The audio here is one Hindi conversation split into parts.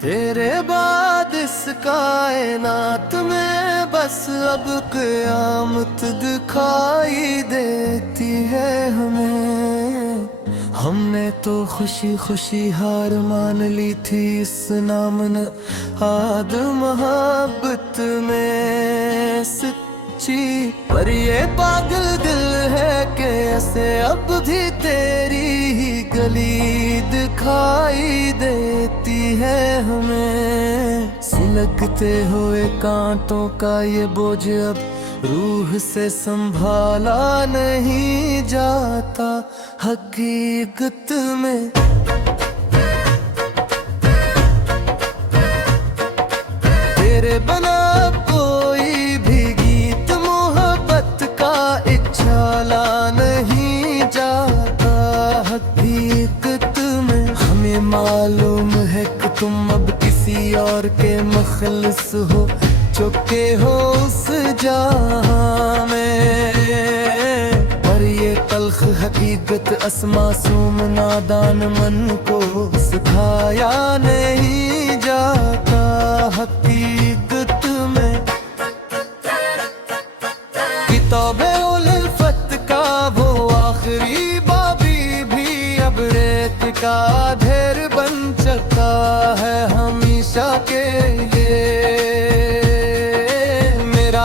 तेरे बाद इस कायनात में बस अब क़यामत दिखाई देती है हमें। हमने तो खुशी खुशी हार मान ली थी इस नामन आद मोहब्बत में सच्ची, पर ये पागल दिल है कि ऐसे अब भी तेरी ही गली दिखाई देती है हमें। सुलगते हुए कांटों का ये बोझ अब रूह से संभाला नहीं जाता हकीकत में। तेरे बना कोई भी गीत मोहब्बत का इच्छाला नहीं जाता हकीकत में। हमें मालूम है कि तुम अब किसी और के मखलस हो चुके हो उस जहां में, पर ये तल्ख हकीकत मासूम नादान मन को सिखाया नहीं जाता हकीकत में। किताबे उल्फत का वो आखिरी बाबी भी अब रेत का ढेर बन चुका है हमेशा के लिए।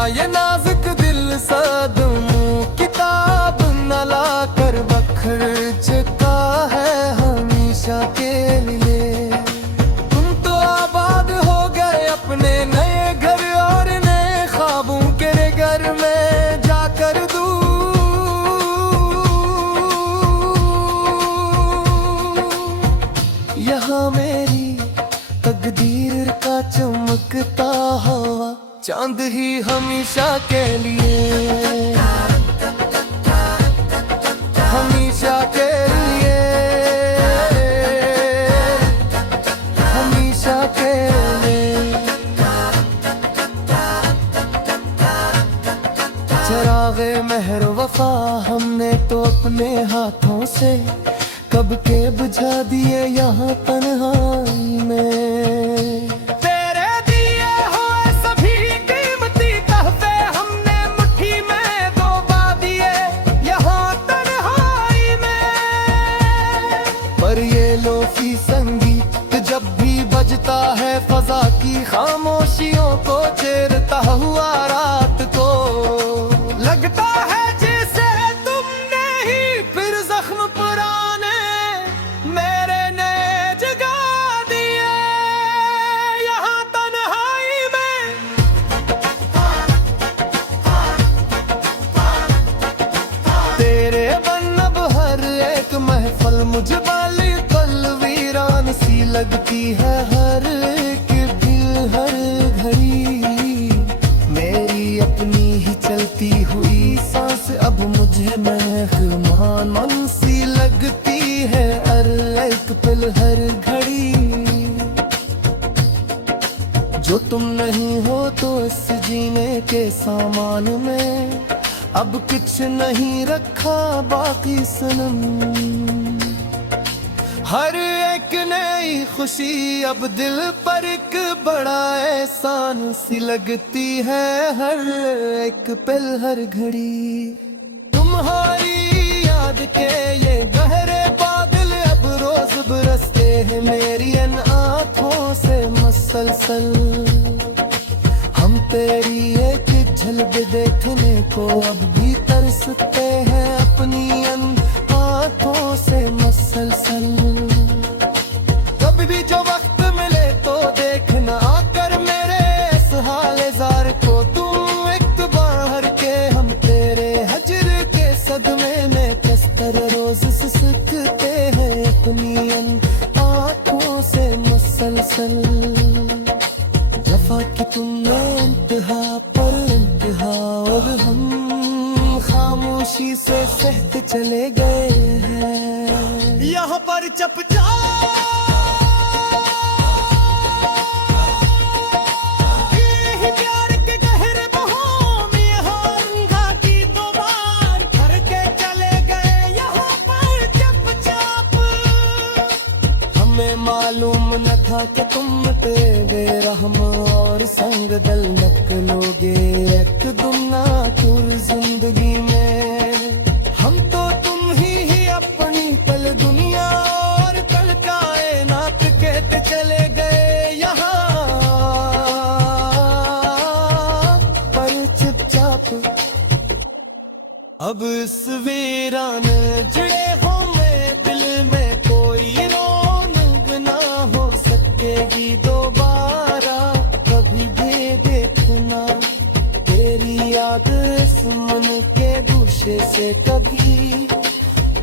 ये नाजुक दिल सदमू किताब न लाकर बखर चुका है हमेशा के लिए। तुम तो आबाद हो गए अपने नए घर और नए ख्वाबों के घर में जाकर दूर। यहाँ मेरी तकदीर का चमकता हवा चांद ही हमेशा के लिए, हमेशा के लिए, हमेशा के लिए। चरागे मेहर वफा हमने तो अपने हाथों से कब के बुझा दिए यहाँ तन्हाई में। पर ये लोफी संगीत जब भी बजता है फजा की खामोशियों को चेरता हुआ रात को, लगता है जैसे तुमने ही फिर जख्म पुराने मेरे नए जगा दिए यहाँ तन्हाई में। तेरे बन अब हर एक महफल मुझे सी लगती है हर एक दिल हर घड़ी। मेरी अपनी ही चलती हुई सांस अब मुझे मेहमान मन सी लगती है हर एक पल हर घड़ी। जो तुम नहीं हो तो इस जीने के सामान में अब कुछ नहीं रखा बाकी सनम। हर एक नई खुशी अब दिल पर एक बड़ा एहसान सी लगती है हर एक पल हर घड़ी। तुम्हारी याद के ये गहरे बादल अब रोज बरसते हैं मेरी इन आँखों से मसलसल। हम तेरी एक झलक देखने को अब भी तरसते हैं अपनी इन आँखों से मसलसल। कभी भी जो वक्त मिले तो देखना आकर मेरे इस हाले जार को तुम एक बाहर के। हम तेरे हजर के सदमे में प्रस्तर रोज सिसकते हैं अपनी इन आँखों से मसलसल। जफा की तुमने इंतहा पर इंतहा और हम खामोशी से सहते चले गए हैं यहाँ पर चपचा। मालूम न था था कि तुम पे बेरहम और संग दिल निकलोगे एक दुना तुर जिंदगी में। हम तो तुम ही अपनी पल दुनिया और कल कायनात कहते चले गए यहाँ, पर चुपचाप अब इस वीरान जुड़े हो में दिल में कोई रौनक ना हो सकेगी दोबारा कभी भी देखना। तेरी याद इस मन के गुस्से से कभी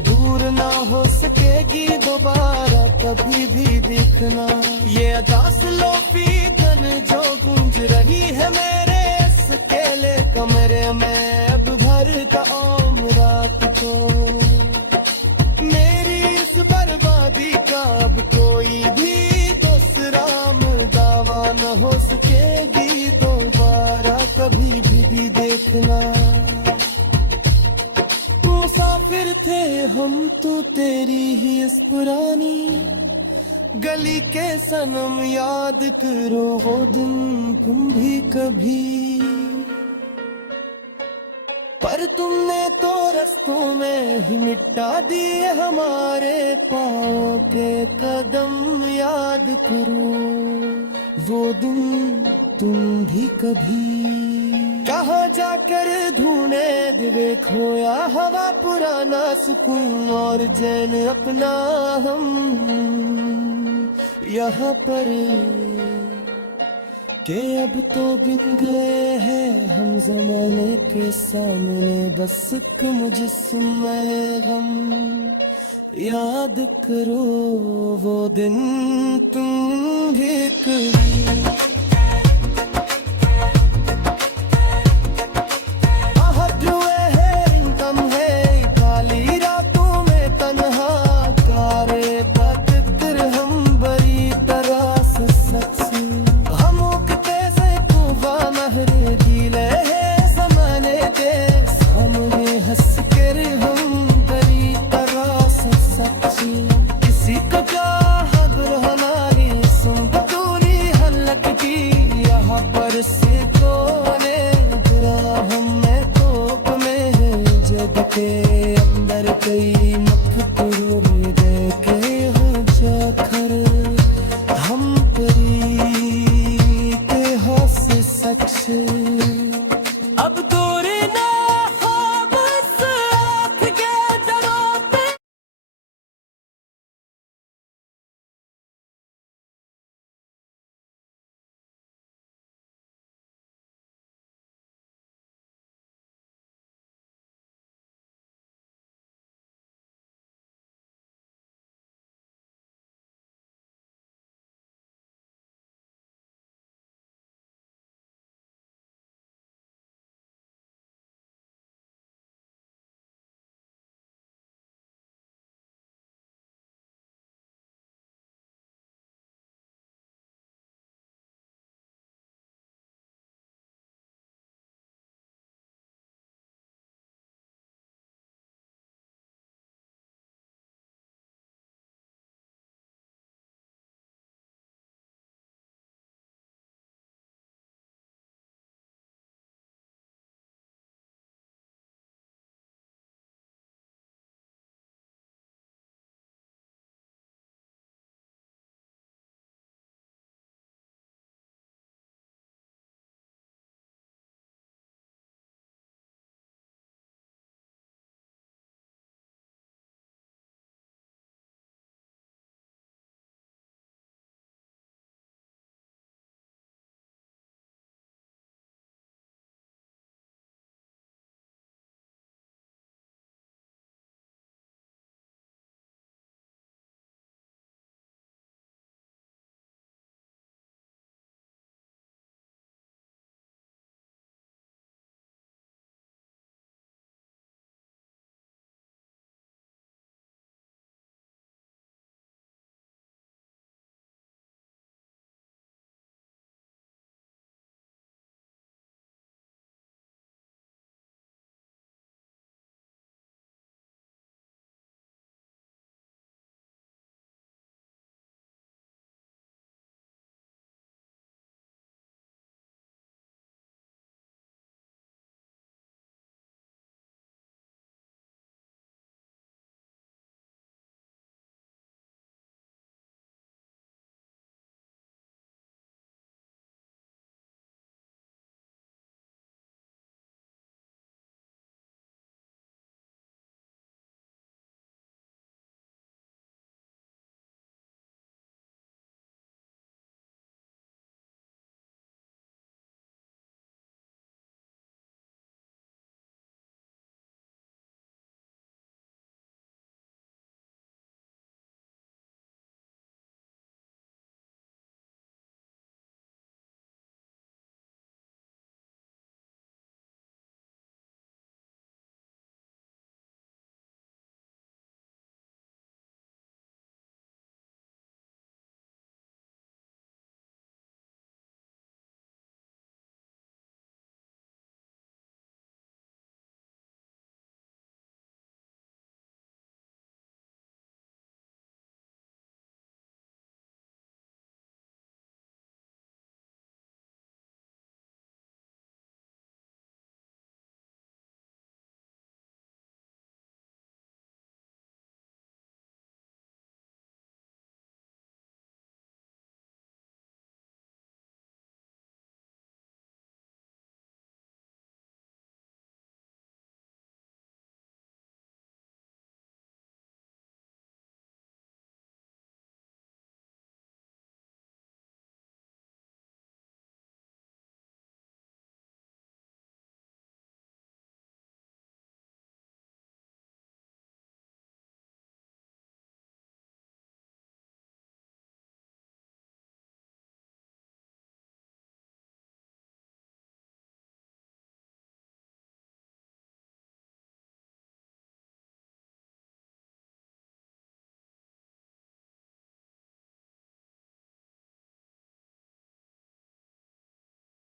दूर ना हो सकेगी दोबारा कभी भी दिखना। ये अदास लोफी धन जो गूंज रही है मेरे इस अकेले कमरे में अब भर का ओम रात को। मेरी इस बर्बादी का अब कोई भी दूसरा दावा न हो सकेगी दोबारा कभी भी देखना। मुसाफिर थे हम तो तेरी ही इस पुरानी गली के सनम, याद करो वो दिन तुम भी कभी। पर तुमने तो रस्तों में ही मिटा दिए हमारे पाँव के कदम, याद करो वो दिन तुम भी कभी। कहाँ जाकर ढूंढे दिवे खोया हवा पुराना सुकून और जैन अपना हम यहाँ पर के अब तो बिन गए हैं हम ज़माने के सामने बस एक मुजस्समे हम। याद करो वो दिन तुम भी कभी।